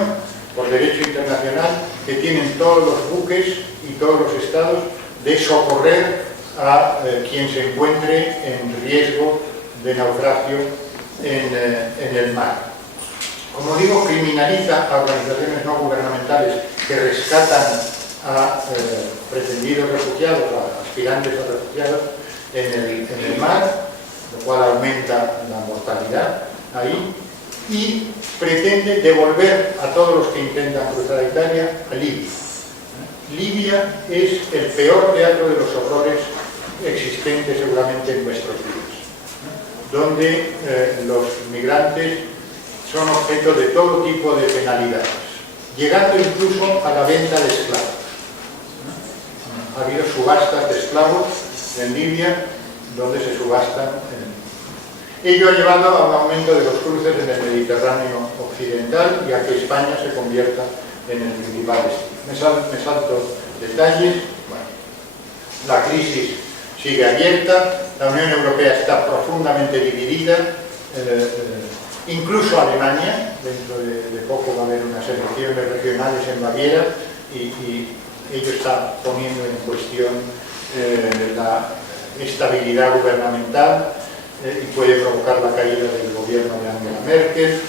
por derecho internacional que tienen todos los buques y todos los estados de socorrer a quien se encuentre en riesgo de naufragio en el mar. Como digo, criminaliza a organizaciones no gubernamentales que rescatan a pretendidos refugiados, a aspirantes a refugiados en el mar, lo cual aumenta la mortalidad ahí, y pretende devolver a todos los que intentan cruzar a Italia a Libia. Libia es el peor teatro de los horrores existentes seguramente en nuestros días, donde los migrantes son objeto de todo tipo de penalidades, llegando incluso a la venta de esclavos. Ha habido subastas de esclavos en Libia, donde se subastan. Ello ha llevado a un aumento de los cruces en el Mediterráneo occidental y a que España se convierta en el principal destino. Me salto detalles. Bueno, la crisis sigue abierta, la Unión Europea está profundamente dividida, incluso Alemania, dentro de poco va a haber unas elecciones regionales en Baviera y ello está poniendo en cuestión la estabilidad gubernamental y puede provocar la caída del gobierno de Angela Merkel.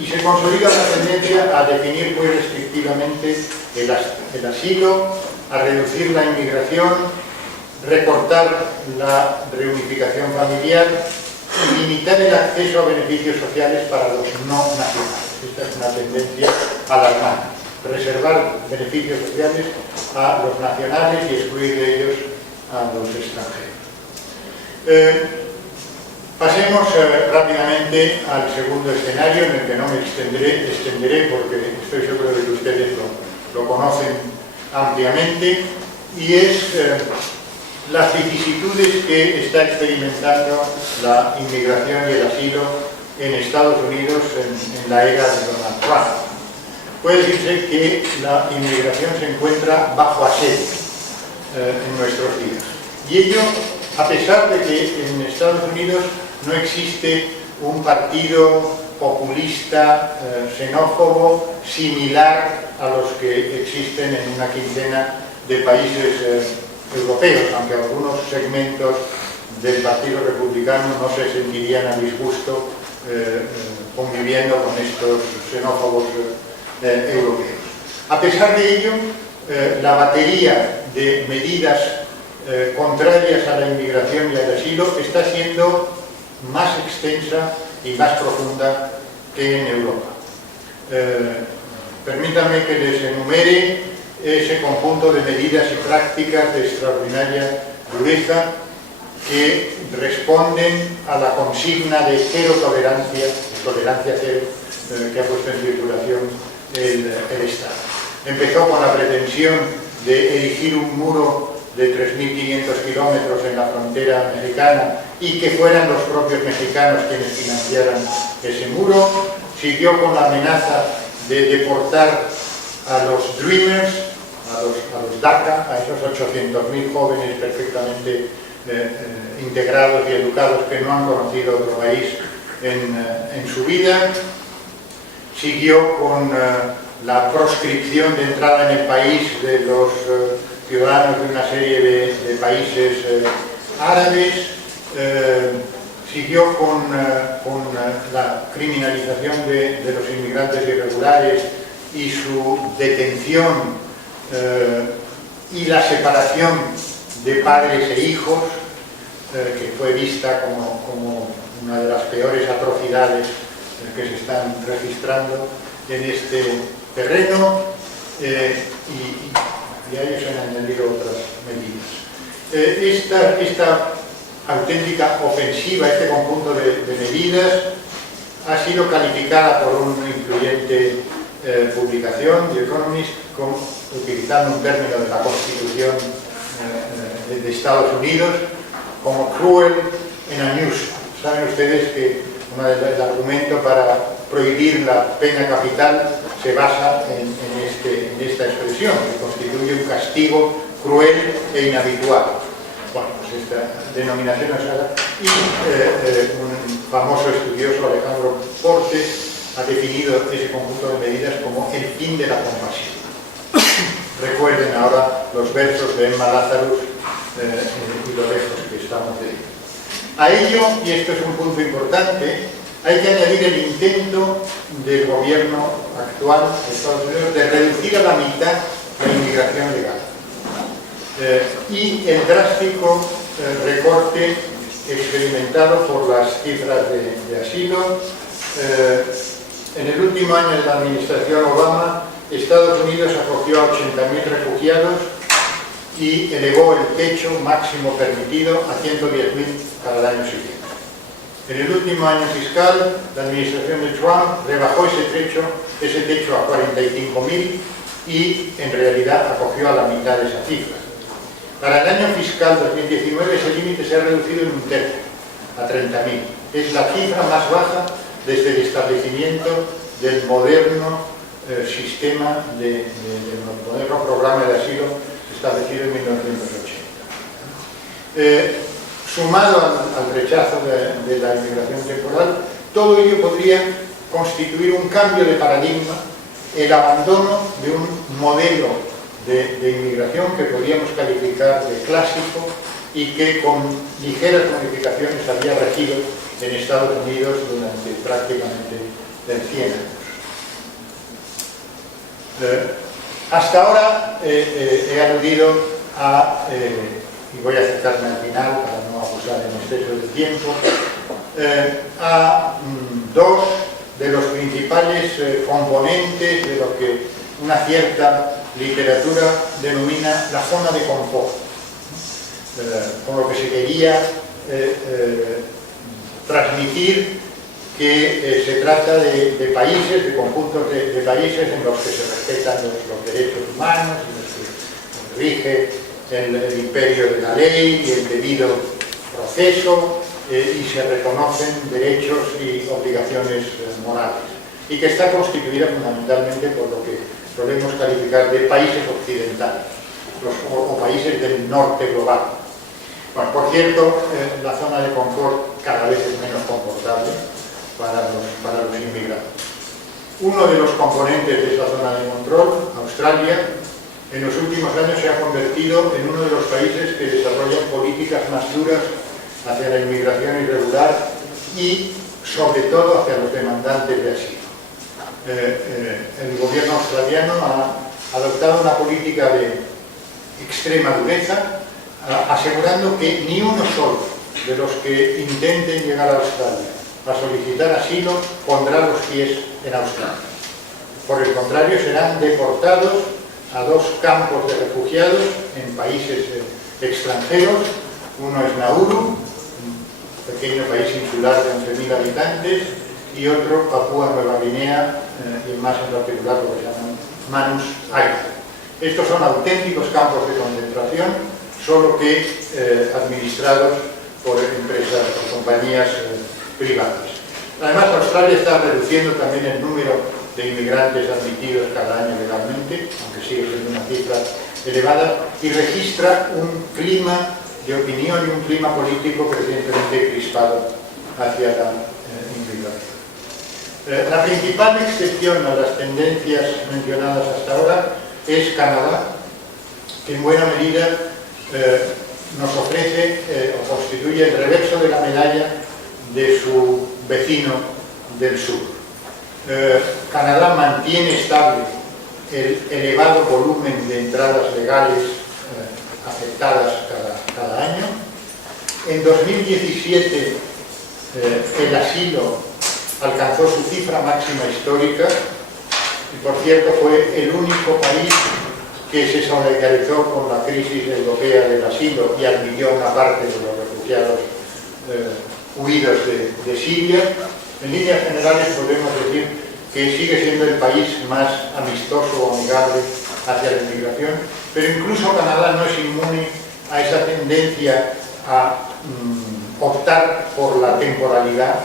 Y se consolida la tendencia a definir muy restrictivamente el asilo, a reducir la inmigración, recortar la reunificación familiar y limitar el acceso a beneficios sociales para los no nacionales. Esta es una tendencia alarmante. Reservar beneficios sociales a los nacionales y excluir de ellos a los extranjeros. Pasemos rápidamente al segundo escenario, en el que no me extenderé porque estoy seguro de que ustedes lo conocen ampliamente, y es las vicisitudes que está experimentando la inmigración y el asilo en Estados Unidos en la era de Donald Trump. Puede decirse que la inmigración se encuentra bajo asedio en nuestros días. Y ello a pesar de que en Estados Unidos no existe un partido populista, xenófobo, similar a los que existen en una quincena de países europeos, aunque algunos segmentos del Partido Republicano no se sentirían a disgusto conviviendo con estos xenófobos europeos. A pesar de ello, la batería de medidas contrarias a la inmigración y al asilo está siendo más extensa y más profunda que en Europa. Permítanme que les enumere ese conjunto de medidas y prácticas de extraordinaria dureza que responden a la consigna de cero tolerancia cero, que ha puesto en circulación el Estado. Empezó con la pretensión de erigir un muro de 3.500 kilómetros en la frontera mexicana y que fueran los propios mexicanos quienes financiaran ese muro. Siguió con la amenaza de deportar a los Dreamers, a los DACA, a esos 800.000 jóvenes perfectamente integrados y educados que no han conocido otro país en su vida. Siguió con la proscripción de entrada en el país de los ciudadanos de una serie de países árabes. Siguió con la criminalización de los inmigrantes irregulares y su detención y la separación de padres e hijos, que fue vista como una de las peores atrocidades que se están registrando en este terreno, y a ello se han añadido otras medidas. Esta auténtica ofensiva, este conjunto de medidas, ha sido calificada por una influyente publicación, The Economist, utilizando un término de la Constitución de Estados Unidos, como cruel and unusual. Saben ustedes que el argumento para prohibir la pena capital se basa en esta expresión, que constituye un castigo cruel e inhabitual. Bueno, pues esta denominación es usada, y un famoso estudioso, Alejandro Portes, ha definido ese conjunto de medidas como el fin de la compasión. Recuerden ahora los versos de Emma Lazarus y lo lejos que estamos de ello. A ello, y esto es un punto importante, hay que añadir el intento del gobierno actual de Estados Unidos de reducir a la mitad inmigración legal. Y el drástico recorte experimentado por las cifras de asilo. En el último año de la administración Obama, Estados Unidos acogió a 80.000 refugiados y elevó el techo máximo permitido a 110.000 para el año siguiente. En el último año fiscal, la administración de Trump rebajó ese techo a 45.000 y en realidad acogió a la mitad de esa cifra. Para el año fiscal 2019 ese límite se ha reducido en un tercio, a 30.000. Es la cifra más baja desde el establecimiento del moderno sistema, del moderno programa de asilo establecido en 1980. Sumado al rechazo de la inmigración temporal, todo ello podría constituir un cambio de paradigma, el abandono de un modelo de inmigración que podríamos calificar de clásico y que con ligeras modificaciones había regido en Estados Unidos durante prácticamente 100 años. Hasta ahora he aludido a, y voy a acercarme al final para no abusar en exceso del tiempo, a dos de los principales componentes de lo que una cierta literatura denomina la zona de confort, con lo que se quería transmitir que se trata de países, de conjuntos de países en los que se respetan los derechos humanos, en los que rige el imperio de la ley y el debido proceso, y se reconocen derechos y obligaciones morales, y que está constituida fundamentalmente por lo que solemos calificar de países occidentales o países del norte global. Bueno, por cierto, la zona de confort cada vez es menos confortable para los inmigrantes. Uno de los componentes de esa zona de control, Australia, en los últimos años se ha convertido en uno de los países que desarrollan políticas más duras hacia la inmigración irregular y, sobre todo, hacia los demandantes de asilo. El gobierno australiano ha adoptado una política de extrema dureza, asegurando que ni uno solo de los que intenten llegar a Australia a solicitar asilo pondrá los pies en Australia. Por el contrario, serán deportados a dos campos de refugiados en países extranjeros. Uno es Nauru, un pequeño país insular de 11.000 habitantes, y otro Papúa Nueva Guinea, y más en particular lo que llaman Manus Island. Estos son auténticos campos de concentración, solo que administrados por empresas, por compañías privadas. Además, Australia está reduciendo también el número de inmigrantes admitidos cada año legalmente, aunque sigue siendo una cifra elevada, y registra un clima de opinión y un clima político crecientemente crispado hacia la inmigración. La principal excepción a las tendencias mencionadas hasta ahora es Canadá, que en buena medida nos ofrece o constituye el reverso de la medalla de su vecino del sur. Canadá mantiene estable el elevado volumen de entradas legales aceptadas cada año. En 2017 el asilo alcanzó su cifra máxima histórica y, por cierto, fue el único país que se solidarizó con la crisis europea del asilo y admitió una parte de los refugiados huidos de Siria. En líneas generales podemos decir que sigue siendo el país más amistoso o amigable hacia la inmigración, pero incluso Canadá no es inmune a esa tendencia a optar por la temporalidad,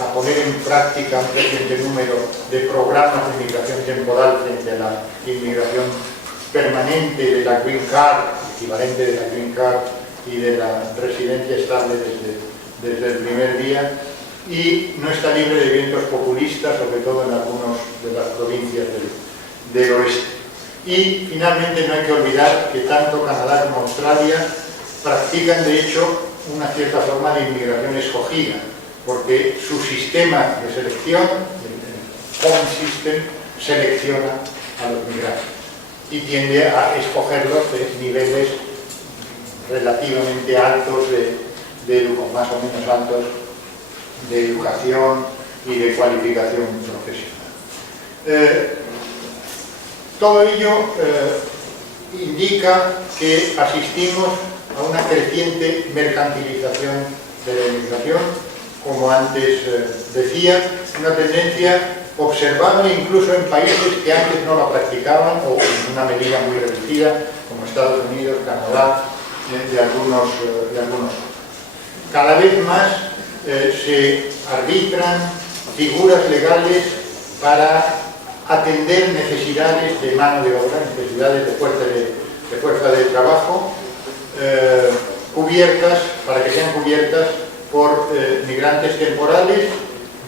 a poner en práctica un creciente número de programas de inmigración temporal frente a la inmigración permanente de la Green Card, equivalente de la Green Card y de la residencia estable desde el primer día, y no está libre de vientos populistas, sobre todo en algunas de las provincias del oeste. Y finalmente no hay que olvidar que tanto Canadá como Australia practican de hecho una cierta forma de inmigración escogida, porque su sistema de selección, el home system, selecciona a los migrantes. y tiende a escogerlos de niveles relativamente altos, más o menos altos, de educación y de cualificación profesional. Todo ello indica que asistimos a una creciente mercantilización de la inmigración, como antes decía, una tendencia observable incluso en países que antes no la practicaban o en una medida muy reducida, como Estados Unidos, Canadá, de algunos. Cada vez más se arbitran figuras legales para atender necesidades de mano de obra, necesidades de fuerza de trabajo, para que sean cubiertas por migrantes temporales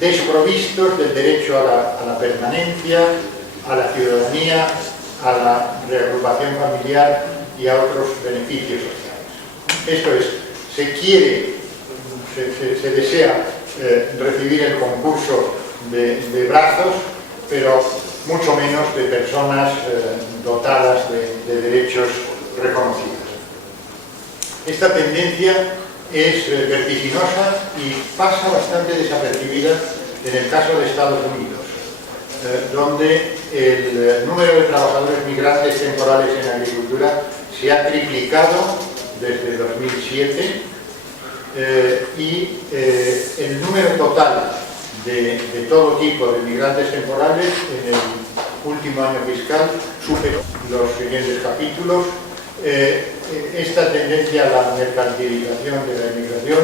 desprovistos del derecho a la permanencia, a la ciudadanía, a la reagrupación familiar y a otros beneficios sociales. Esto es, se desea recibir el concurso de brazos, pero mucho menos de personas dotadas de derechos reconocidos. Esta tendencia es vertiginosa y pasa bastante desapercibida en el caso de Estados Unidos, donde el número de trabajadores migrantes temporales en agricultura se ha triplicado desde 2007 y el número total de todo tipo de migrantes temporales en el último año fiscal superó los siguientes capítulos. Esta tendencia a la mercantilización de la inmigración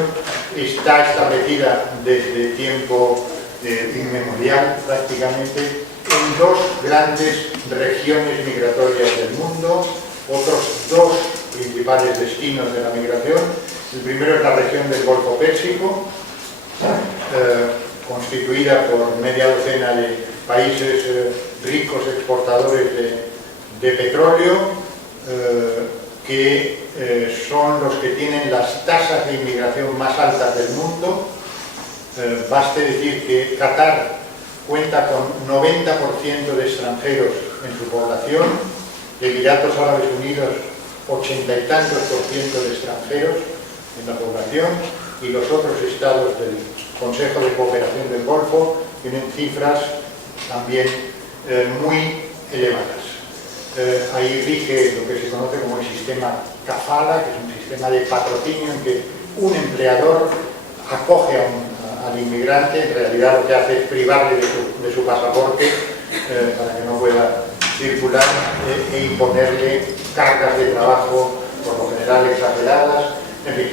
está establecida desde tiempo inmemorial prácticamente en dos grandes regiones migratorias del mundo, otros dos principales destinos de la migración. El primero es la región del Golfo Pérsico, constituida por media docena de países ricos exportadores de petróleo, que son los que tienen las tasas de inmigración más altas del mundo. Baste decir que Qatar cuenta con 90% de extranjeros en su población, Emiratos Árabes Unidos 80 y tantos % de extranjeros en la población, y los otros estados del Consejo de Cooperación del Golfo tienen cifras también muy elevadas. Ahí rige lo que se conoce como el sistema kafala, que es un sistema de patrocinio en que un empleador acoge al inmigrante. En realidad lo que hace es privarle de su pasaporte para que no pueda circular e imponerle cargas de trabajo, por lo general exageradas. En fin,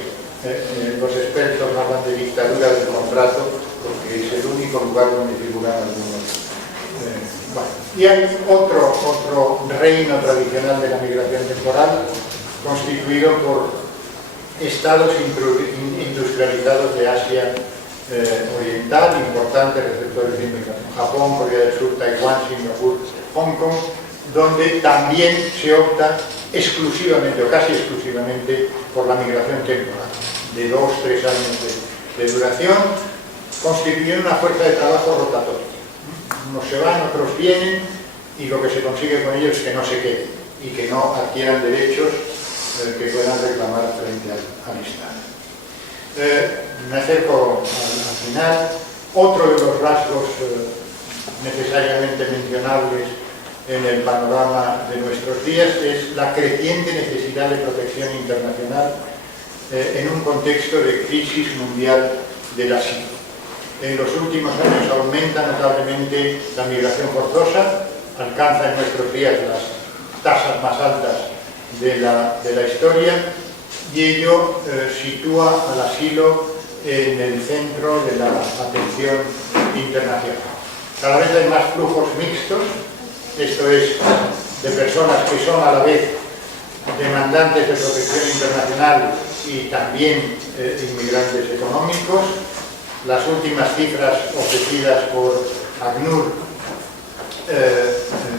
los expertos hablan de dictadura del contrato porque es el único lugar donde figuran algunos. Y hay otro reino tradicional de la migración temporal constituido por estados industrializados de Asia Oriental, importantes receptores de inmigración: Japón, Corea del Sur, Taiwán, Singapur, Hong Kong, donde también se opta exclusivamente o casi exclusivamente por la migración temporal, de 2-3 años de duración, constituyendo una fuerza de trabajo rotatoria. Unos se van, otros vienen, y lo que se consigue con ellos es que no se queden y que no adquieran derechos que puedan reclamar frente al Estado. Me acerco al final. Otro de los rasgos necesariamente mencionables en el panorama de nuestros días es la creciente necesidad de protección internacional en un contexto de crisis mundial del asilo. En los últimos años aumenta notablemente la migración forzosa, alcanza en nuestros días las tasas más altas de la historia, y ello sitúa al asilo en el centro de la atención internacional. Cada vez hay más flujos mixtos, esto es, de personas que son a la vez demandantes de protección internacional y también inmigrantes económicos. Las últimas cifras ofrecidas por ACNUR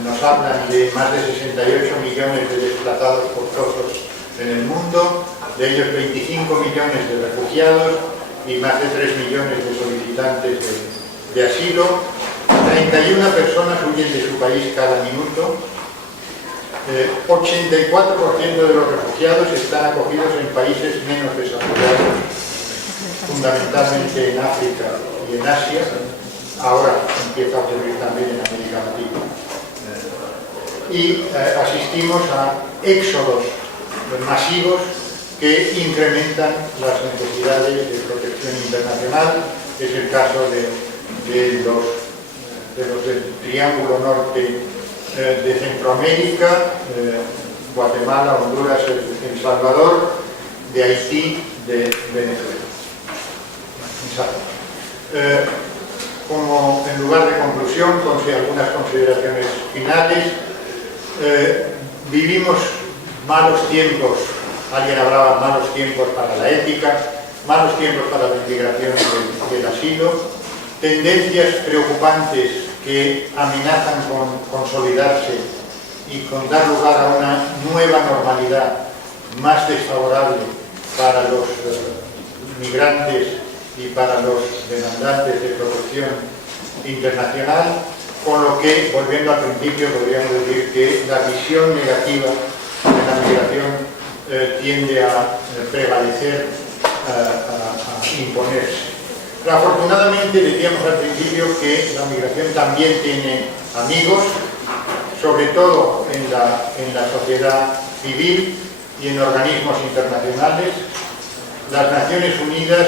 nos hablan de más de 68 millones de desplazados forzosos en el mundo, de ellos 25 millones de refugiados y más de 3 millones de solicitantes de asilo. 31 personas huyen de su país cada minuto, 84% de los refugiados están acogidos en países menos desarrollados, fundamentalmente en África y en Asia. Ahora empieza a ocurrir también en América Latina. Y asistimos a éxodos masivos que incrementan las necesidades de protección internacional. Es el caso de los del Triángulo Norte de Centroamérica, Guatemala, Honduras, El Salvador, de Haití, de Venezuela. Como en lugar de conclusión, con algunas consideraciones finales, vivimos malos tiempos, alguien hablaba malos tiempos para la ética, malos tiempos para la inmigración y el asilo, tendencias preocupantes que amenazan con consolidarse y con dar lugar a una nueva normalidad más desfavorable para los migrantes y para los demandantes de protección internacional, con lo que, volviendo al principio, podríamos decir que la visión negativa de la migración tiende a prevalecer, a imponerse. Pero afortunadamente decíamos al principio que la migración también tiene amigos, sobre todo en la sociedad civil y en organismos internacionales. Las Naciones Unidas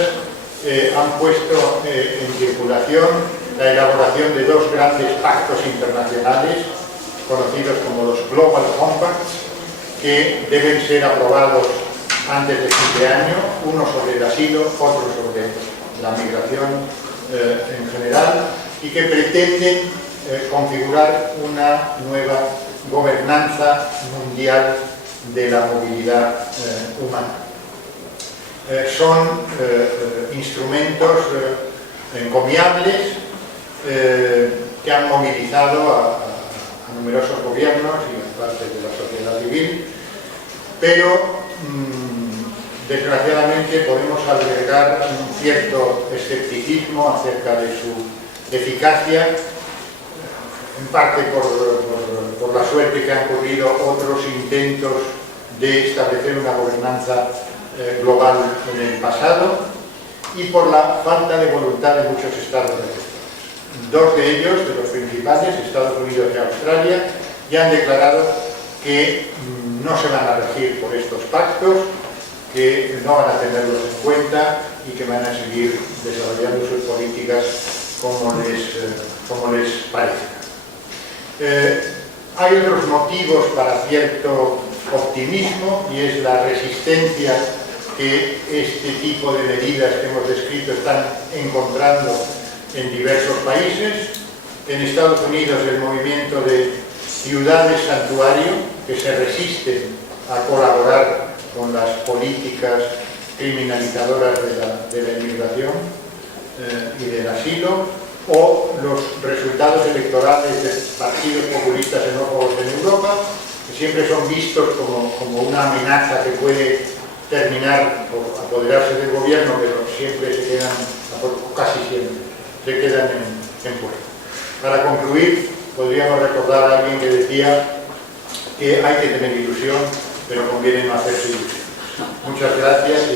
han puesto en circulación la elaboración de dos grandes pactos internacionales, conocidos como los Global Compacts, que deben ser aprobados antes de fin de año, uno sobre el asilo, otro sobre la migración en general, y que pretenden configurar una nueva gobernanza mundial de la movilidad humana. Son instrumentos encomiables que han movilizado a numerosos gobiernos y a partes de la sociedad civil, pero desgraciadamente podemos albergar un cierto escepticismo acerca de su eficacia, en parte por la suerte que han ocurrido otros intentos de establecer una gobernanza global en el pasado, y por la falta de voluntad de muchos estados receptores. Dos de ellos, de los principales, Estados Unidos y Australia, ya han declarado que no se van a regir por estos pactos, que no van a tenerlos en cuenta y que van a seguir desarrollando sus políticas como les parezca. Hay otros motivos para cierto optimismo, y es la resistencia que este tipo de medidas que hemos descrito están encontrando en diversos países. En Estados Unidos, el movimiento de ciudades santuario, que se resisten a colaborar con las políticas criminalizadoras de la inmigración y del asilo, o los resultados electorales de partidos populistas xenófobos en Europa, que siempre son vistos como una amenaza que puede terminar por apoderarse del gobierno, pero siempre se quedan, casi siempre, se quedan en puerta. Para concluir, podríamos recordar a alguien que decía que hay que tener ilusión, pero conviene no hacerse ilusión. Muchas gracias y